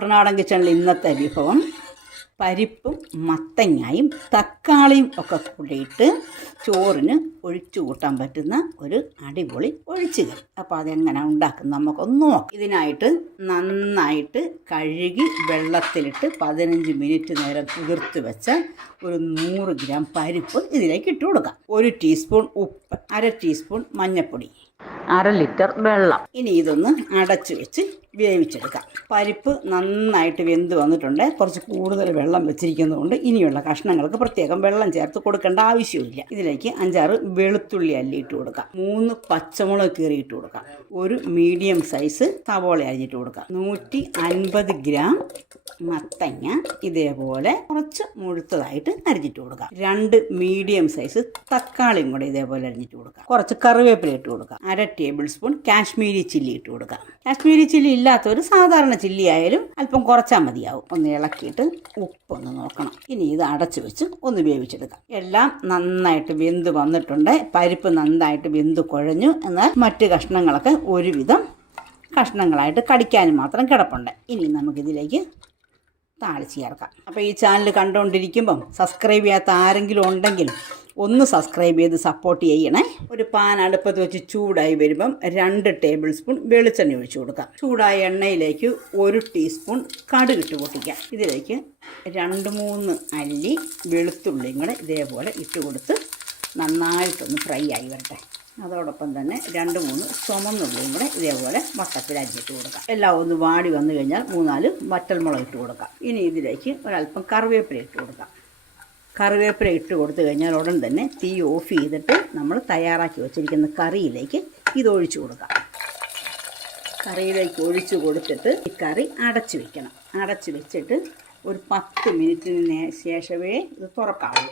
കുട്ടനാടൻ കിച്ചണിൽ ഇന്നത്തെ വിഭവം പരിപ്പും മത്തങ്ങയും തക്കാളിയും ഒക്കെ കൂടിയിട്ട് ചോറിന് ഒഴിച്ചു കൂട്ടാൻ പറ്റുന്ന ഒരു അടിപൊളി ഒഴിച്ചുകൾ അപ്പോൾ അതെങ്ങനെ ഉണ്ടാക്കുന്നത് നമുക്കൊന്ന് നോക്കാം. ഇതിനായിട്ട് നന്നായിട്ട് കഴുകി വെള്ളത്തിലിട്ട് പതിനഞ്ച് മിനിറ്റ് നേരം കുതിർത്ത് വെച്ച ഒരു നൂറ് ഗ്രാം പരിപ്പ് ഇതിലേക്ക് ഇട്ട് കൊടുക്കാം. ഒരു ടീസ്പൂൺ ഉപ്പ് അര ടീസ്പൂൺ മഞ്ഞൾപ്പൊടി അര ലിറ്റർ വെള്ളം. ഇനി ഇതൊന്ന് അടച്ചു വെച്ച് വേവിച്ചെടുക്കാം. പരിപ്പ് നന്നായിട്ട് വെന്ത് വന്നിട്ടുണ്ട്. കുറച്ച് കൂടുതൽ വെള്ളം വെച്ചിരിക്കുന്നതുകൊണ്ട് ഇനിയുള്ള കഷ്ണങ്ങൾക്ക് പ്രത്യേകം വെള്ളം ചേർത്ത് കൊടുക്കേണ്ട ആവശ്യമില്ല ഇതിലേക്ക് അഞ്ചാറ് വെളുത്തുള്ളി അല്ലി ഇട്ട് കൊടുക്കാം. മൂന്ന് പച്ചമുളക് കീറി ഇട്ട് കൊടുക്കാം. ഒരു മീഡിയം സൈസ് സവോള അരിഞ്ഞിട്ട് കൊടുക്കാം. നൂറ്റി അൻപത് ഗ്രാം മത്തങ്ങ ഇതേപോലെ കുറച്ച് മുഴുത്തതായിട്ട് അരിഞ്ഞിട്ട് കൊടുക്കുക. രണ്ട് മീഡിയം സൈസ് തക്കാളിയും കൂടെ ഇതേപോലെ അരിഞ്ഞിട്ട് കൊടുക്കുക. കുറച്ച് കറിവേപ്പില ഇട്ട് കൊടുക്കുക. അര ടേബിൾ സ്പൂൺ കാശ്മീരി ചില്ലി ഇട്ട് കൊടുക്കാം കാശ്മീരി ചില്ലി ഇല്ലാത്ത ഒരു സാധാരണ ചില്ലി ആയാലും അല്പം കുറച്ചാൽ മതിയാവും. ഒന്ന് ഇളക്കിയിട്ട് ഉപ്പൊന്ന് നോക്കണം. ഇനി ഇത് അടച്ചു വെച്ച് ഒന്ന് വേവിച്ചെടുക്കാം. എല്ലാം നന്നായിട്ട് വെന്ത് വന്നിട്ടുണ്ട്. പരിപ്പ് നന്നായിട്ട് വെന്ത് കുഴഞ്ഞു. എന്നാൽ മറ്റ് കഷ്ണങ്ങളൊക്കെ ഒരുവിധം കഷ്ണങ്ങളായിട്ട് കടിക്കാനും മാത്രം കിടപ്പുണ്ട്. ഇനി നമുക്കിതിലേക്ക് താളിച്ച് ചേർക്കാം. അപ്പോൾ ഈ ചാനൽ കണ്ടുകൊണ്ടിരിക്കുമ്പം സബ്സ്ക്രൈബ് ചെയ്യാത്ത ആരെങ്കിലും ഉണ്ടെങ്കിൽ ഒന്ന് സബ്സ്ക്രൈബ് ചെയ്ത് സപ്പോർട്ട് ചെയ്യണേ. ഒരു പാൻ അടുപ്പത്ത് വെച്ച് ചൂടായി വരുമ്പം രണ്ട് ടേബിൾ സ്പൂൺ വെളിച്ചെണ്ണ ഒഴിച്ചു കൊടുക്കാം. ചൂടായ എണ്ണയിലേക്ക് ഒരു ടീസ്പൂൺ കടുക് ഇട്ട് പൊട്ടിക്കാം. ഇതിലേക്ക് രണ്ട് മൂന്ന് അല്ലി വെളുത്തുള്ളിയും കൂടെ ഇതേപോലെ ഇട്ട് കൊടുത്ത് നന്നായിട്ടൊന്ന് ഫ്രൈ ആയി വരട്ടെ. അതോടൊപ്പം തന്നെ രണ്ട് മൂന്ന് ചുമന്നുള്ളിയും കൂടെ ഇതേപോലെ വട്ടത്തിൽ അരിഞ്ഞിട്ട് കൊടുക്കാം. എല്ലാം ഒന്ന് വാടി വന്നു കഴിഞ്ഞാൽ മൂന്നാൽ വറ്റൽമുളക് ഇട്ട് കൊടുക്കാം. ഇനി ഇതിലേക്ക് ഒരല്പം കറിവേപ്പില ഇട്ട് കൊടുക്കാം. കറിവേപ്പില ഇട്ട് കൊടുത്തു കഴിഞ്ഞാൽ ഉടൻ തന്നെ തീ ഓഫ് ചെയ്തിട്ട് നമ്മൾ തയ്യാറാക്കി വെച്ചിരിക്കുന്ന കറിയിലേക്ക് ഇതൊഴിച്ചു കൊടുക്കാം. കറിയിലേക്ക് ഒഴിച്ചു കൊടുത്തിട്ട് ഈ കറി അടച്ചു വെക്കണം. അടച്ചു വെച്ചിട്ട് ഒരു പത്ത് മിനിറ്റിന് ശേഷമേ ഇത് തുറക്കാവുള്ളൂ.